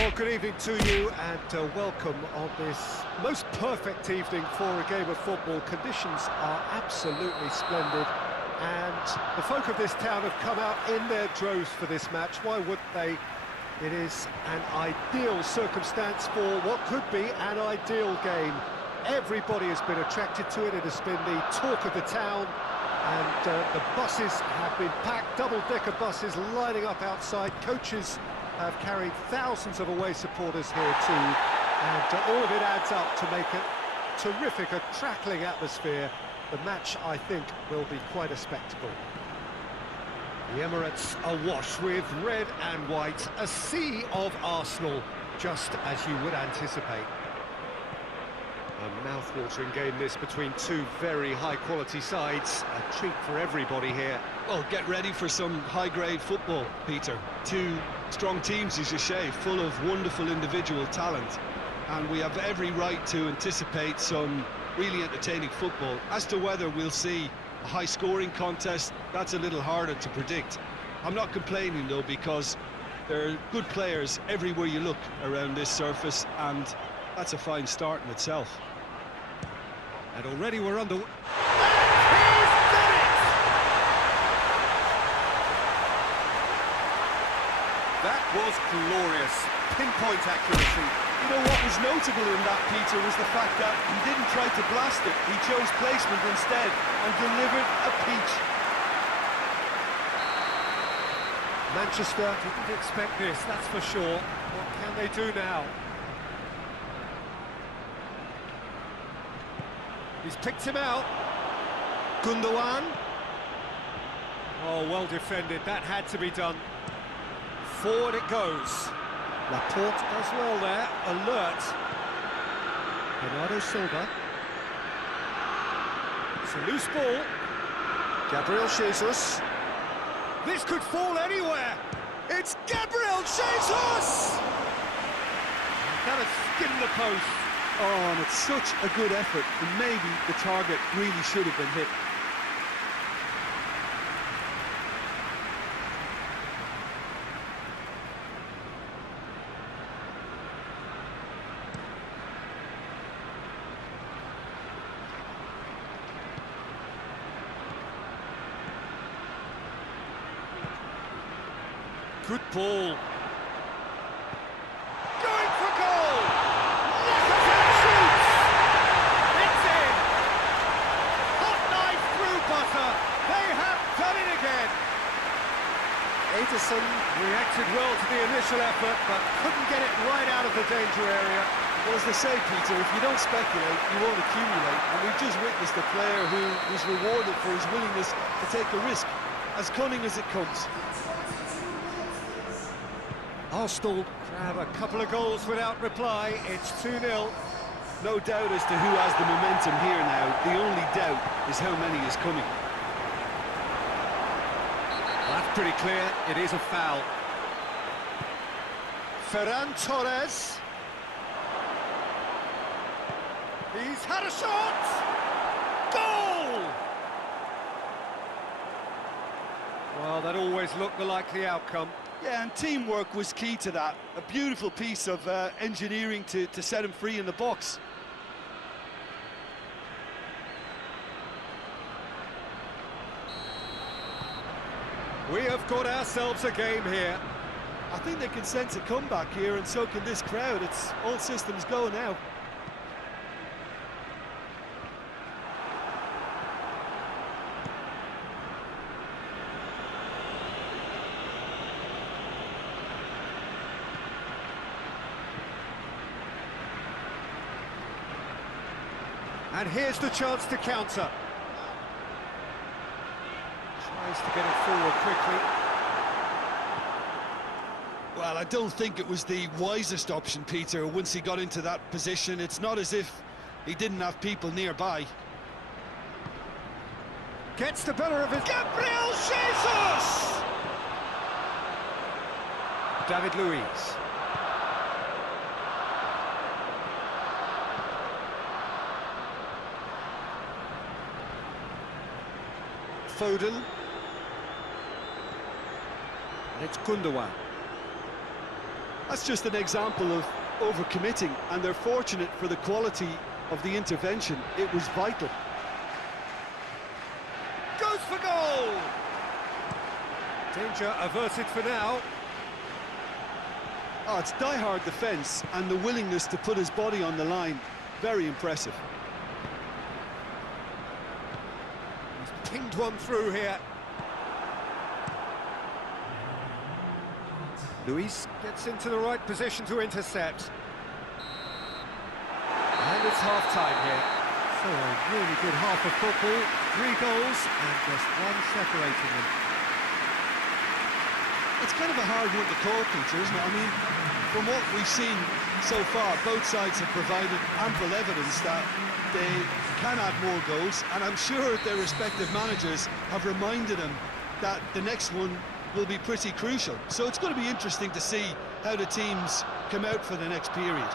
Well, good evening to you and welcome on this most perfect evening for a game of football. Conditions are absolutely splendid and the folk of this town have come out in their droves for this match. Why wouldn't they? It is an ideal circumstance for what could be an ideal game. Everybody has been attracted to it. It has been the talk of the town, and the buses have been packed, double-decker buses lining up outside. Coaches have carried thousands of away supporters here too, and all of it adds up to make it terrific, a crackling atmosphere. The match, I think, will be quite a spectacle. The Emirates awash with red and white, a sea of Arsenal, just as you would anticipate. A mouth-watering game this between two very high-quality sides, a treat for everybody here. Well, get ready for some high-grade football, Peter. Two strong teams, as you say, full of wonderful individual talent. And we have every right to anticipate some really entertaining football. As to whether we'll see a high-scoring contest, that's a little harder to predict. I'm not complaining, though, because there are good players everywhere you look around this surface, and that's a fine start in itself. And already we're under... That was glorious. Pinpoint accuracy. You know what was notable in that, Peter, was the fact that he didn't try to blast it. He chose placement instead and delivered a peach. Manchester didn't expect this, that's for sure. What can they do now? He's picked him out. Gundogan. Oh, well defended. That had to be done. Forward it goes. Laporte does well there. Alert. Bernardo Silva. It's a loose ball. Gabriel Jesus. This could fall anywhere. It's Gabriel Jesus! That has skimmed the post. Oh, and it's such a good effort, and maybe the target really should have been hit. Good ball. Going for goal! Shoots! It's in! Hot knife through butter. They have done it again. Ederson reacted well to the initial effort, but couldn't get it right out of the danger area. Well, as they say, Peter, if you don't speculate, you won't accumulate. And we've just witnessed a player who was rewarded for his willingness to take a risk, as cunning as it comes. Arsenal grab a couple of goals without reply. It's 2-0. No doubt as to who has the momentum here now. The only doubt is how many is coming. Well, that's pretty clear. It is a foul. Ferran Torres. He's had a shot! Goal! Well, that always looked the likely outcome. Yeah, and teamwork was key to that. A beautiful piece of engineering to set him free in the box. We have got ourselves a game here. I think they can sense a comeback here, and so can this crowd. It's all systems go now. And here's the chance to counter. Tries to get it forward quickly. Well, I don't think it was the wisest option, Peter, once he got into that position. It's not as if he didn't have people nearby. Gets the better of his... Gabriel Jesus! David Luiz. Foden. And it's Gundogan. That's just an example of overcommitting, and they're fortunate for the quality of the intervention. It was vital. Goes for goal! Danger averted for now. Oh, it's die-hard defence and the willingness to put his body on the line. Very impressive. He's pinged one through here. Luis gets into the right position to intercept. And it's half-time here. So a really good half of football. 3 goals and just one separating them. It's kind of a hard one to call, Peter, isn't it? I mean, from what we've seen so far, both sides have provided ample evidence that they can add more goals, and I'm sure their respective managers have reminded them that the next one will be pretty crucial. So it's going to be interesting to see how the teams come out for the next period.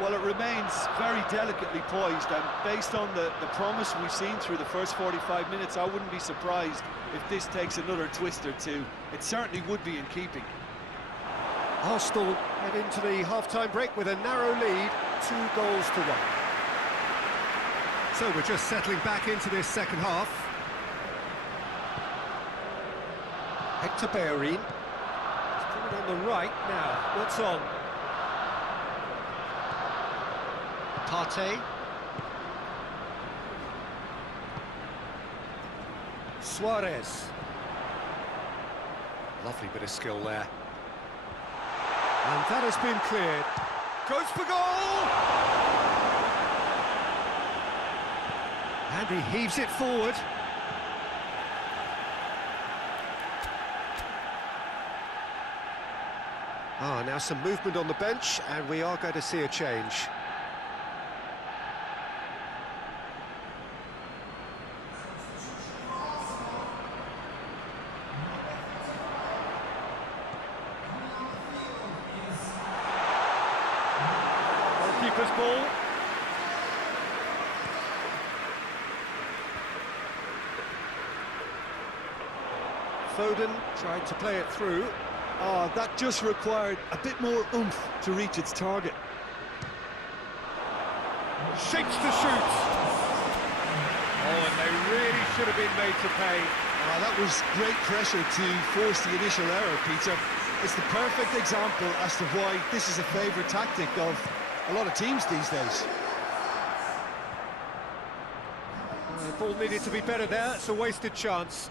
Well, it remains very delicately poised, and based on the promise we've seen through the first 45 minutes, I wouldn't be surprised if this takes another twist or two. It certainly would be in keeping. Arsenal head into the half-time break with a narrow lead, 2 goals to 1. So we're just settling back into this second half. Hector Bellerin. He's coming on the right now. What's on? Partey. Suarez. Lovely bit of skill there. And that has been cleared. Goes for goal! And he heaves it forward. Now some movement on the bench, and we are going to see a change. Goalkeeper's ball. Foden tried to play it through. Oh, that just required a bit more oomph to reach its target. Shakes to shoot. Oh, and they really should have been made to pay. Oh, that was great pressure to force the initial error, Peter. It's the perfect example as to why this is a favourite tactic of a lot of teams these days. The ball needed to be better there. It's a wasted chance.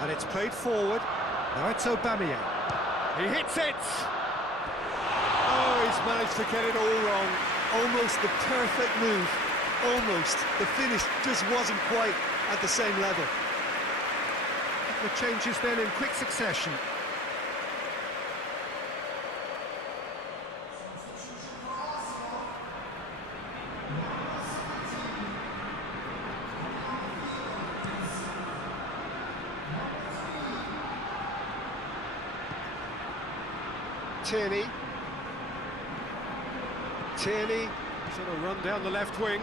And it's played forward. Now it's Aubameyang. He hits it! Oh, he's managed to get it all wrong. Almost the perfect move. Almost. The finish just wasn't quite at the same level. The changes then in quick succession. Tierney. Tierney sort of run down the left wing.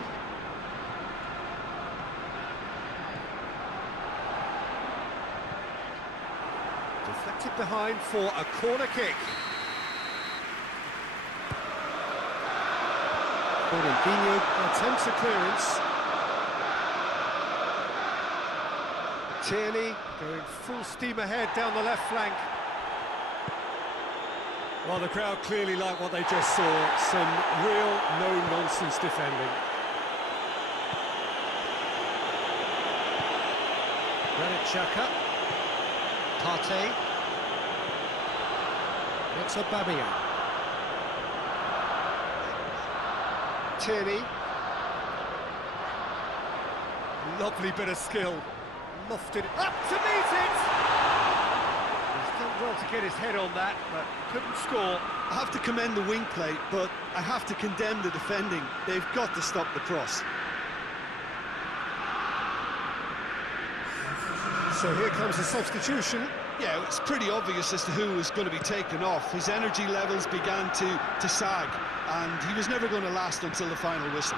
Deflected behind for a corner kick. Fernandinho attempts a clearance. Tierney going full steam ahead down the left flank. Well, the crowd clearly like what they just saw. Some real no-nonsense defending. Granit Xhaka. Partey. It's Aubameyang. Tierney. Lovely bit of skill. Lofted up to meet it! He's done well to get his head on that, but couldn't score. I have to commend the wing play, but I have to condemn the defending. They've got to stop the cross. So here comes the substitution. Yeah, it's pretty obvious as to who was going to be taken off. His energy levels began to sag, and he was never going to last until the final whistle.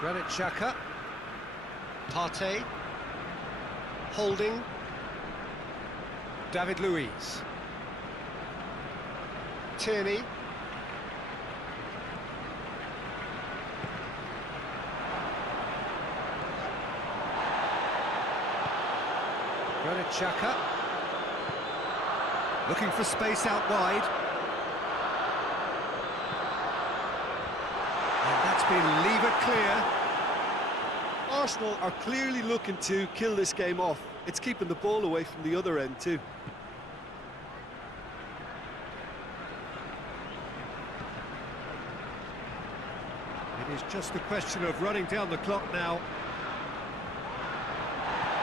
Granit Xhaka. Partey. Holding. David Luiz. Tierney. Granit Xhaka. Looking for space out wide. And that's been levered clear. Arsenal are clearly looking to kill this game off. It's keeping the ball away from the other end too. It is just a question of running down the clock now.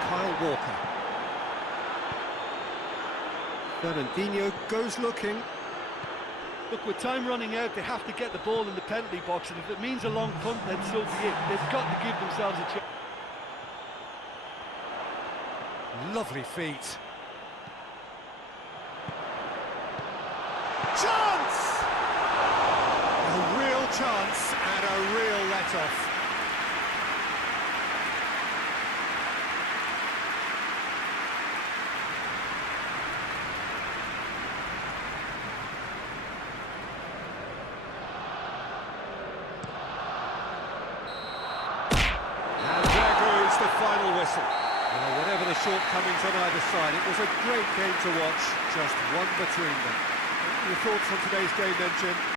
Kyle Walker. Fernandinho goes looking. Look, with time running out, they have to get the ball in the penalty box, and if it means a long punt, then so be it. They've got to give themselves a chance. Lovely feet. Chance! A real chance and a real let-off. And there goes the final whistle. Well, whatever the shortcomings on either side, it was a great game to watch, just one between them. Your thoughts on today's game then, Jim?